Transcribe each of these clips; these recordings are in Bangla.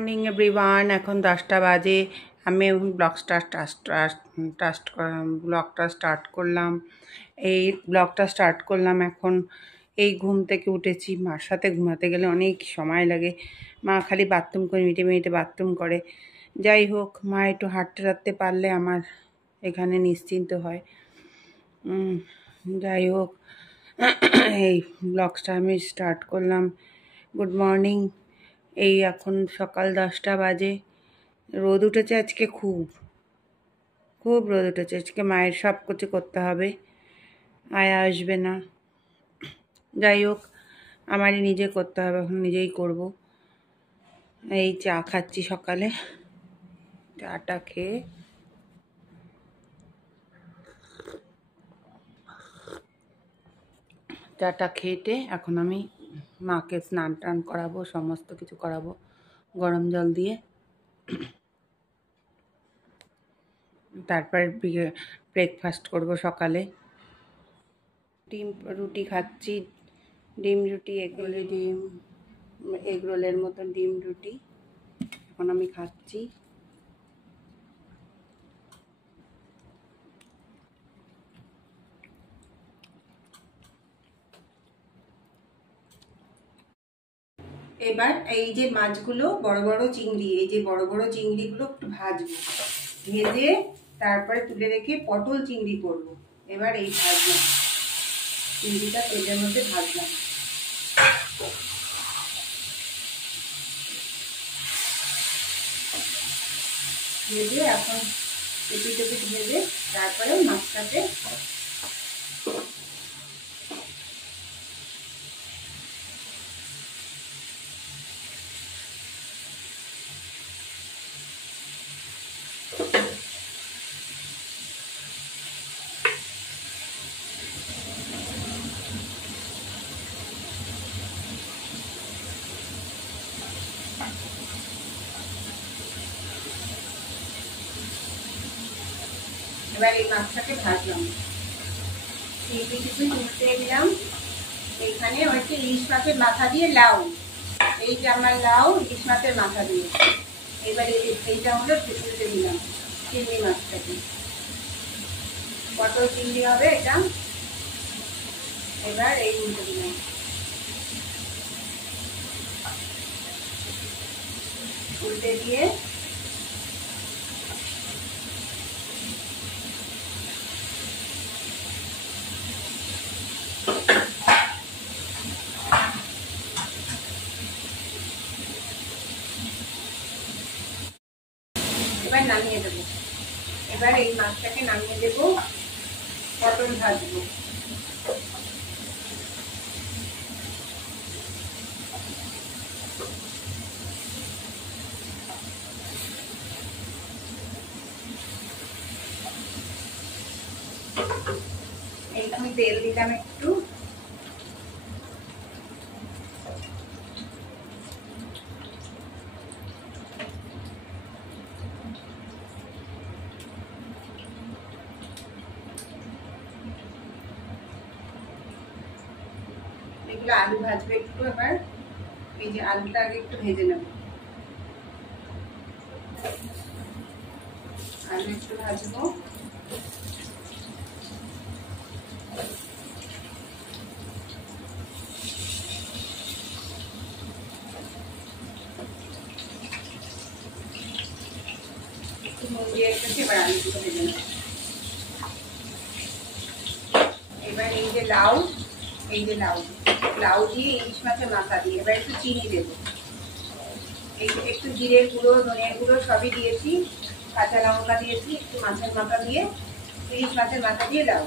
মর্নিং এভরিওয়ান, এখন 10টা বাজে। আমি ব্লগটা স্টার্ট করলাম। এখন এই ঘুম থেকে উঠেছি। মার সাথে ঘুমাতে গেলে অনেক সময় লাগে। মা খালি বাথরুম করে মিটে মিটে বাথরুম করে। যাই হোক, মা একটু হাঁটতে হাঁটতে পারলে আমার এখানে নিশ্চিন্ত হয়। যাই হোক, এই ব্লগটা আমি স্টার্ট করলাম। Good morning. এই এখন সকাল 10টা বাজে। রোদ উঠেছে আজকে, খুব খুব রোদ উঠেছে আজকে। মায়ের সব কিছু করতে হবে, আয়া আসবে না। যাই হোক, আমারই নিজে করতে হবে, এখন নিজেই করব। এই চা খাচ্ছি সকালে। চাটা খেয়ে খেতে এখন আমি মাকে স্নান টান করাবো, সমস্ত কিছু করাবো গরম জল দিয়ে। তারপর ব্রেকফাস্ট করব সকালে। রুটি খাচ্ছি, ডিম রুটি, এগরোলের মতন ডিম রুটি এখন আমি খাচ্ছি। এবার এই যে মাছগুলো, বড় বড় চিংড়ি, এই যে বড় বড় চিংড়িগুলো একটু ভাজবো। ভেজে তারপরে তুলে রেখে পটল চিংড়ি করবো। এবার এই ভাজলাম, চিংড়িটা তেলের মধ্যে ভাজলাম। ভেজে এখন এপিট ওপিট ভেজে তারপরে মাছটাকে এবার এই মাছটাকে ভাজলাম। এপিট ওপিট উল্টে দিলাম। এখানে হচ্ছে ইলিশ মাছের মাথা দিয়ে লাউ। এই যে আমার লাউ ইলিশ মাছের মাথা দিয়ে। এবার এইটা হলো উল্টে দিলাম চিংড়ি মাছটাকে। পটল চিংড়ি হবে এটা। এবার এই উল্টে দিলাম। উল্টে দিয়ে এবার নামিয়ে দেবো। এবার এই মাছটাকে নামিয়ে দেবো, পটল ভাজবো। এইখানে তেল দিলাম একটু। এগুলো আলু ভাজবে একটু। এবার এই যে আলুটা আগে একটু ভেজে নেব। আলু একটু ভাজবো। একটু নুন দিয়ে রেখেছি, এবার আলুগুলো ভেজে নেব। এবার এই যে লাউ দিয়ে ইলিশ মাছের মাথা দিয়ে এবার একটু চিনি দেবো। একটু জিরের গুঁড়ো, ধনিয়ার গুঁড়ো সবই দিয়েছি, কাঁচা লঙ্কা দিয়েছি, একটু মাছের মাথা দিয়ে, ইলিশ মাছের মাথা দিয়ে লাউ,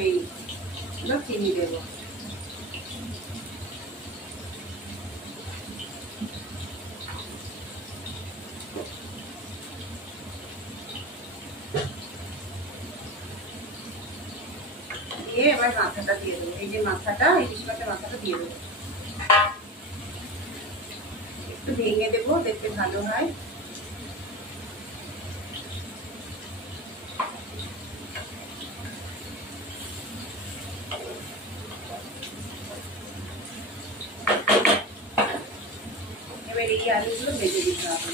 এইগুলো চিনি দেবো। দিয়ে এবার মাথাটা দিয়ে দেবো। এই যে মাথাটা, ইলিশ মাছের মাথাটা দিয়ে দেবো। একটু ভেঙে দেবো, দেখতে ভালো হয়। এবার এই আলুগুলো ভেজে দিতে হবে,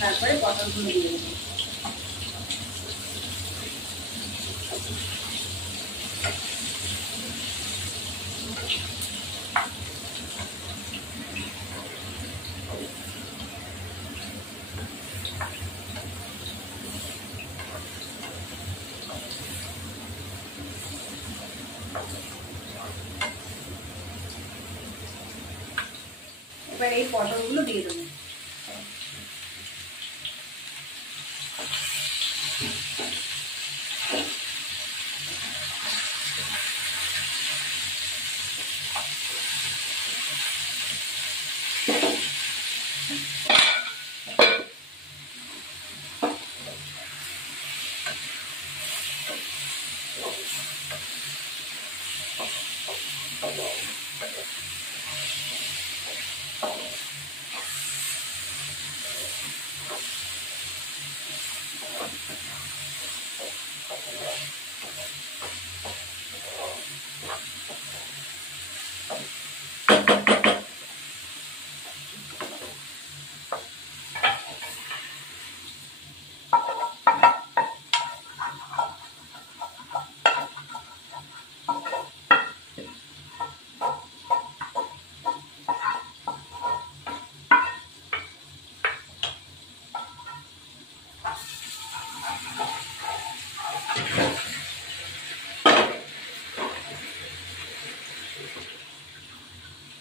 তারপরে পটলগুলো দিয়ে দেবো। এবার এই পটলগুলো দিয়ে দেবো।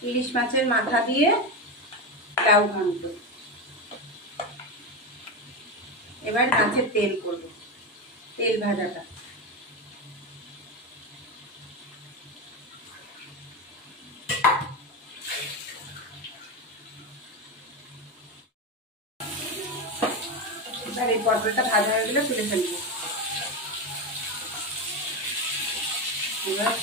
ইলিশ মাছের মাথা দিয়ে লাউ ঘন্ট। এবার মাছের তেল করব, তেল ভাজাটা। এবার এই পটলটা ভাজা হয়ে গেলে তুলে ফেলবো। এবার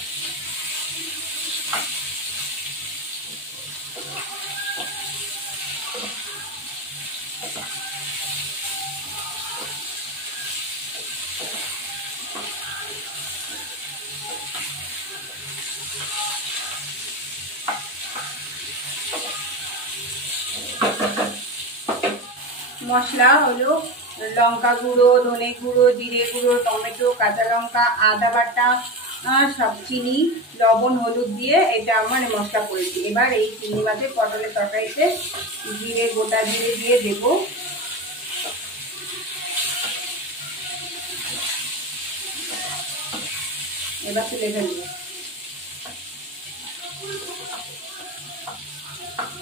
মশলা হলো লঙ্কা গুঁড়ো, ধনে গুঁড়ো, জিরে গুঁড়ো, টমেটো, কাঁচা লঙ্কা, আদা বাটা, সব চিনি, লবণ, হলুদ দিয়ে এটা আমার মশলা করেছি। এবার এই চিংড়ি মাছের পটলের তরকারিতে জিরে, গোটা জিরে দিয়ে দেবো। এবার তুলে ফেলবো,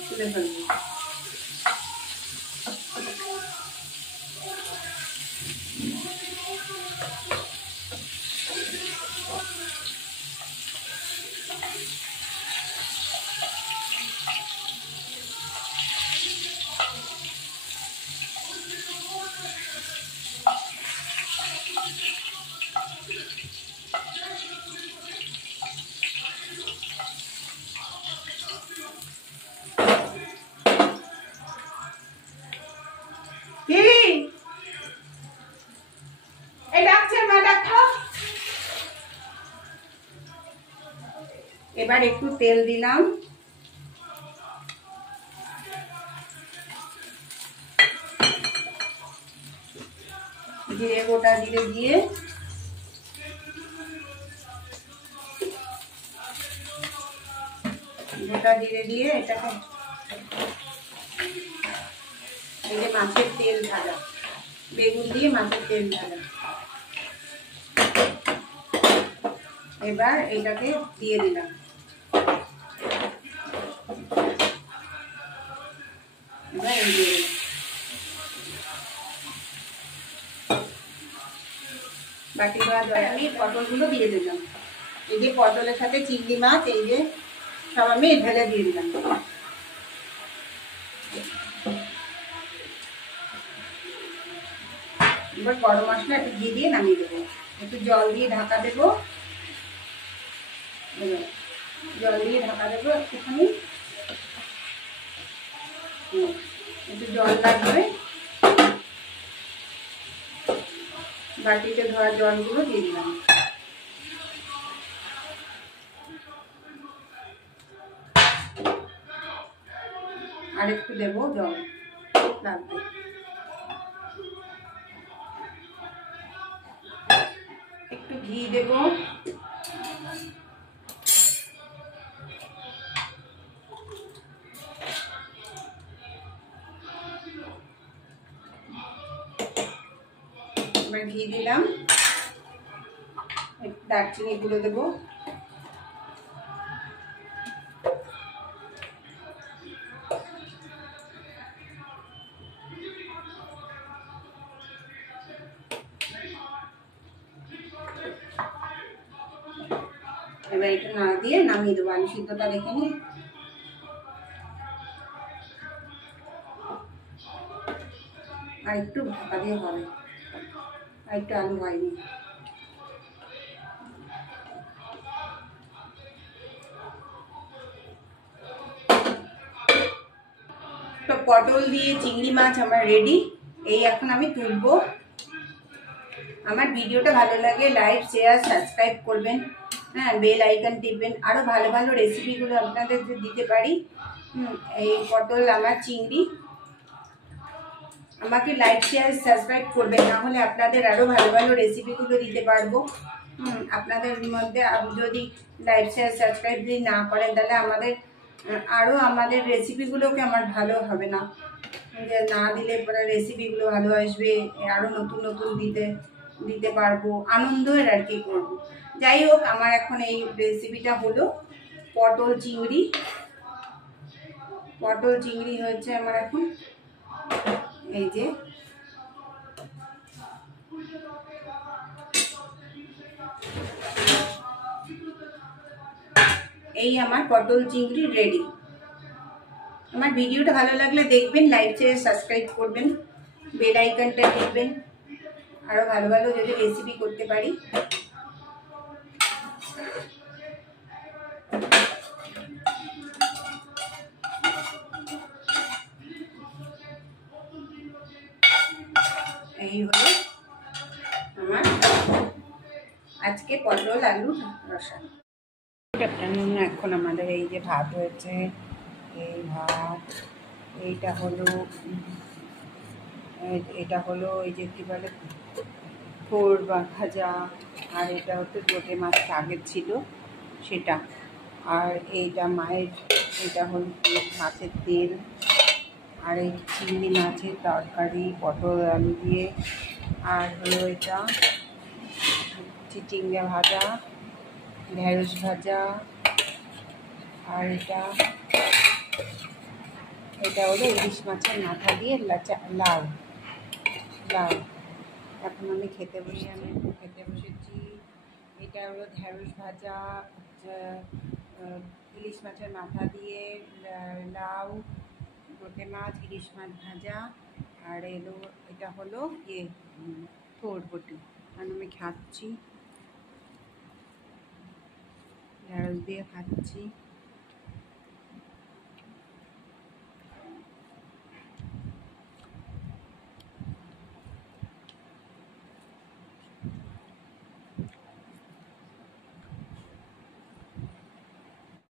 তুলে ফেলবো। এবার একটু তেল দিলাম, জিরে, গোটা জিরে দিয়ে এটাকে, এই যে মাছের তেল ভাজা, বেগুন দিয়ে মাছের তেল ভাজা। এবার এটাকে দিয়ে দিলাম। এবার এই দিয়ে দিলাম। বাটি ধোয়া জল আমি পটলগুলো দিয়ে দিলাম। এই যে পটলের সাথে চিংড়ি মাছ, এই যে সব আমি ঢেলে দিয়ে দিলাম। এবার গরম মশলা একটু ঘি দিয়ে নামিয়ে দেবো, একটু জল দিয়ে ঢাকা দেবো। জল দিয়ে ঢাকা দেবো একটুখানি, একটু জল লাগবে। বাটিতে ধোয়া জলগুলো দিয়ে দিলাম। আর একটু দেবো জল লাগবে। একটু ঘি দেবো। এবার ঘি দিলাম, দারচিনি গুঁড়ো দেবো, এবার একটু নাড়া দিয়ে নামিয়ে দেবো। আলু সিদ্ধটা দেখে নিই। আর একটু ঢাকা দিয়ে হবে, আর একটু আলু হয়নি। তো পটল দিয়ে চিংড়ি মাছ আমার রেডি। এই এখন আমি তুলবো। আমার ভিডিওটা ভালো লাগে লাইক শেয়ার সাবস্ক্রাইব করবেন, হ্যাঁ, বেল আইকন টিপবেন। আরও ভালো ভালো রেসিপিগুলো আপনাদের দিতে পারি। এই পটল আমার চিংড়ি, আমাকে লাইক শেয়ার সাবস্ক্রাইব করবেন, না হলে আপনাদের আরও ভালো ভালো রেসিপিগুলো দিতে পারবো। আপনাদের মধ্যে যদি লাইক শেয়ার সাবস্ক্রাইব যদি না করেন তাহলে আমাদের রেসিপিগুলোকে আমার ভালো হবে না, যে না দিলে পরে রেসিপিগুলো ভালো আসবে, আরও নতুন নতুন দিতে পারবো, আনন্দের আর কি করবো। যাই হোক, আমার এখন এই রেসিপিটা হলো পটল চিংড়ি হয়েছে আমার এখন। এই যে এই আমার পটল চিংড়ি রেডি। আমার ভিডিওটা ভালো লাগলে দেখবেন, লাইক শেয়ার সাবস্ক্রাইব করবেন, বেল আইকনটা টিপবেন, আরও ভালো ভালো যদি রেসিপি করতে পারি। এই হলো আমার আজকে পটল আলুর রসা। এখন আমাদের এই যে ভাত হয়েছে, এই ভাত, এটা হলো এই যে কী বলে থোড় বা ভাজা, আর এটা হচ্ছে লোটে মাছ আগের ছিল সেটা, আর এইটা মায়ের, এটা হলো মাছের তেল, আর এই চিংড়ি মাছের তরকারি পটল আলু দিয়ে, আর হলো এটা চিচিঙ্গা ভাজা, ঢেঁড়স ভাজা, আর এটা হলো ইলিশ মাছের মাথা দিয়ে লাউ। এখন আমি খেতে বসেছি। এটা হলো ঢেঁড়স ভাজা, ইলিশ মাছের মাথা দিয়ে লাউ, লোটে মাছ, ইলিশ মাছ ভাজা, আর এটা হলো থোড়বটি। আর আমি খাচ্ছি, ঢেঁড়স দিয়ে খাচ্ছি।